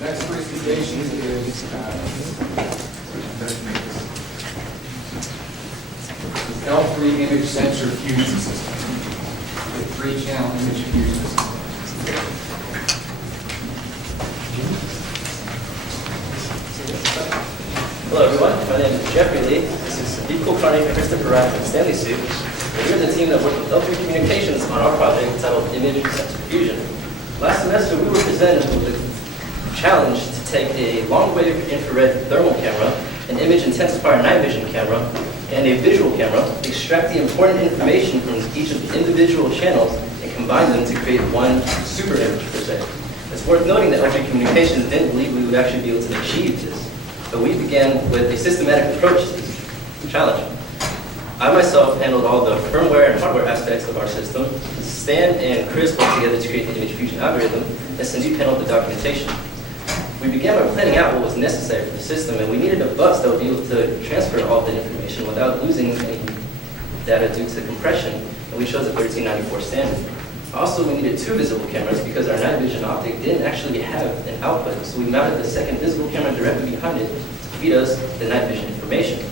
Next presentation is L3 image sensor fusion system. A 3-channel image fusion system. Hello everyone, my name is Jeffrey Lee. This is Deep Kulkarni and Christopher Wright from Stanley Suit. We're the team that worked with Telecommunications on our project entitled Image Sensor Fusion. Last semester we were presented with the challenge to take a long-wave infrared thermal camera, an image intensifier night vision camera, and a visual camera, extract the important information from each of the individual channels, and combine them to create one super image per se. It's worth noting that Telecommunications didn't believe we would actually be able to achieve this. But we began with a systematic approach to this challenge. I myself handled all the firmware and hardware aspects of our system. Stan and Chris worked together to create the image fusion algorithm, and Sandeep handled the documentation. We began by planning out what was necessary for the system, and we needed a bus that would be able to transfer all the information without losing any data due to compression, and we chose a 1394 standard. Also, we needed 2 visible cameras because our night vision optic didn't actually have an output, so we mounted the second visible camera directly behind it to feed us the night vision information.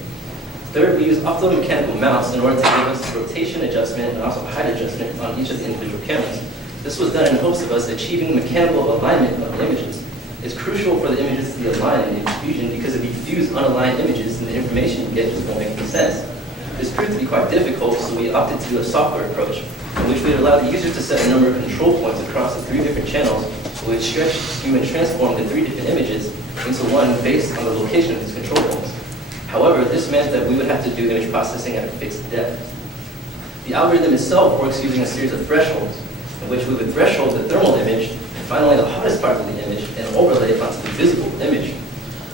Third, we used optomechanical mounts in order to give us rotation adjustment and also height adjustment on each of the individual cameras. This was done in hopes of us achieving mechanical alignment of the images. It's crucial for the images to be aligned in image fusion because if you fuse unaligned images, then the information you get just won't make any sense. This proved to be quite difficult, so we opted to do a software approach, in which we would allow the user to set a number of control points across the 3 different channels, which stretch, skew, and transform the 3 different images into one based on the location of these control points. However, this meant that we would have to do image processing at a fixed depth. The algorithm itself works using a series of thresholds, in which we would threshold the thermal image, and finally the hottest part of the image, and overlay it onto the visible image.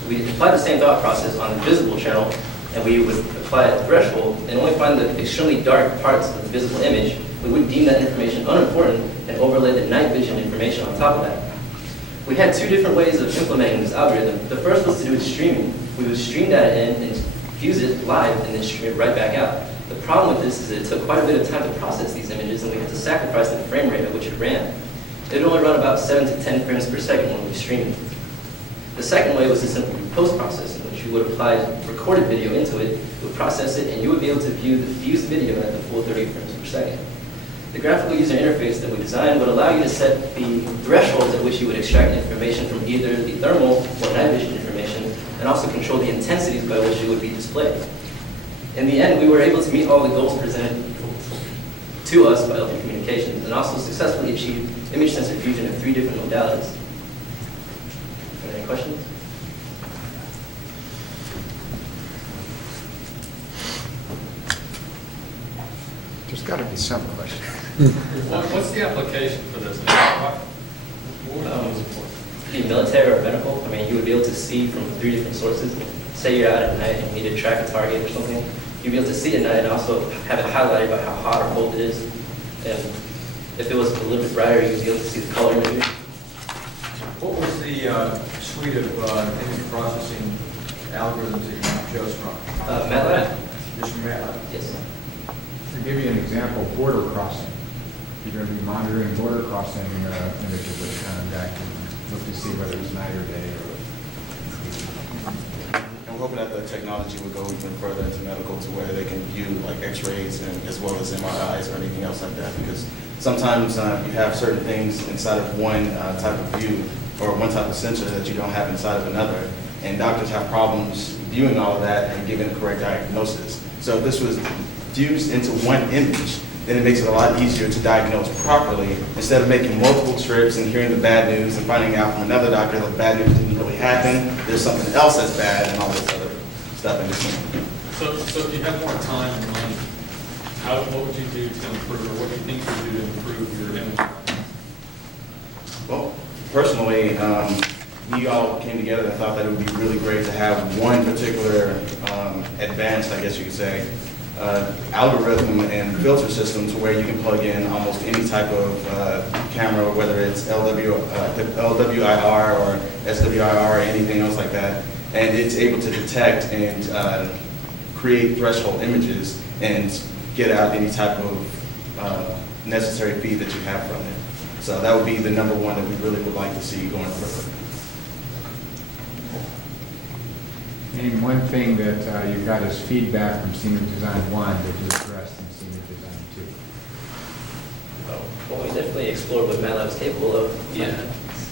We apply the same thought process on the visible channel, and we would apply a threshold and only find the extremely dark parts of the visible image. We would deem that information unimportant and overlay the night vision information on top of that. We had 2 different ways of implementing this algorithm. The first was to do with streaming. We would stream data in and fuse it live and then stream it right back out. The problem with this is that it took quite a bit of time to process these images, and we had to sacrifice the frame rate at which it ran. It would only run about 7 to 10 frames per second when we streamed. The second way was to simply post-process, in which you would apply recorded video into it, it would process it, and you would be able to view the fused video at the full 30 frames per second. The graphical user interface that we designed would allow you to set the thresholds at which you would extract information from either the thermal or night vision information, and also control the intensities by which it would be displayed. In the end, we were able to meet all the goals presented to us by Telecommunications, and also successfully achieve image sensor fusion in 3 different modalities. Any questions? There's got to be some question. What's the application for this? What would you use it for? Be military or medical. I mean, you would be able to see from 3 different sources. Say you're out at night and you need to track a target or something. You'd be able to see at night and also have it highlighted by how hot or cold it is. And if it was a little bit brighter, you'd be able to see the color imagery. What was the suite of image processing algorithms that you chose from? MATLAB? Just from MATLAB? Yes. To give you an example, border crossing. You're going to be monitoring border crossing images that are coming back and look to see whether it's night or day. And we're hoping that the technology would go even further into medical to where they can view like x-rays and as well as MRIs or anything else like that, because sometimes you have certain things inside of one type of view or one type of sensor that you don't have inside of another, and doctors have problems viewing all of that and giving a correct diagnosis. So if this was fused into one image, then it makes it a lot easier to diagnose properly instead of making multiple trips and hearing the bad news and finding out from another doctor that bad news didn't really happen, there's something else that's bad and all this other stuff in between. So if you had more time and money, what would you do to improve, or what do you think you would do to improve your image? Well, personally, we all came together and thought that it would be really great to have one particular advanced, I guess you could say, algorithm and filter system to where you can plug in almost any type of camera, whether it's LWIR or SWIR or anything else like that, and it's able to detect and create threshold images and get out any type of necessary feed that you have from it. So that would be the number one that we really would like to see going further. Name one thing that you got as feedback from Senior Design 1 that you addressed in Senior Design 2. Well, we definitely explored what MATLAB is capable of. Yeah.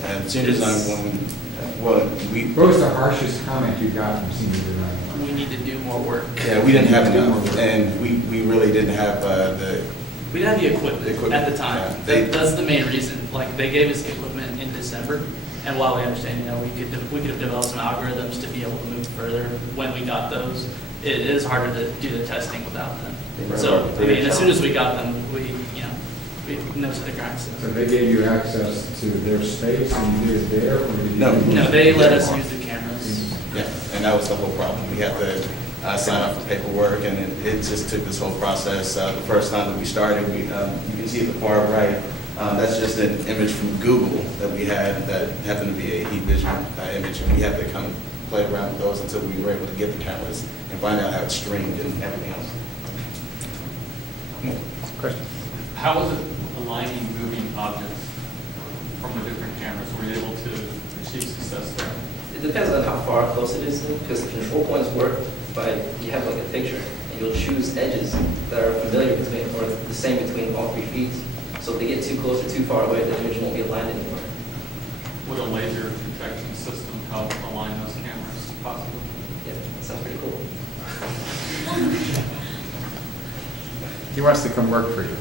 And senior design one, well, we, What was the harshest comment you got from Senior Design 1? We need to do more work. yeah, we didn't have enough, and we really didn't have the, We didn't have the equipment Equipment, at the time. yeah. They- That's the main reason. Like, they gave us the equipment in December, and while we understand, we could have developed some algorithms to be able to move further when we got those. It is harder to do the testing without them. Right. So, I mean, as soon as we got them, we nose to the So grindstone. they gave you access to their space and you did it there, or did you? No. No, they let us use the cameras. yeah, and that was the whole problem. We had to sign off for paperwork, and it just took this whole process. The first time that we started, you can see at the far right, that's just an image from Google that we had that happened to be a heat vision image, and we had to kind of play around with those until we were able to get the cameras and find out how it streamed and everything else. Question? How was it aligning moving objects from the different cameras? Were you able to achieve success there? It depends on how far close it is, because the control points work by, you have like a picture, and you'll choose edges that are familiar between, or the same between all 3 feet. So if they get too close or too far away, the image won't be aligned anymore. Would a laser detection system help align those cameras possibly? Yeah, that sounds pretty cool. He wants to come work for you.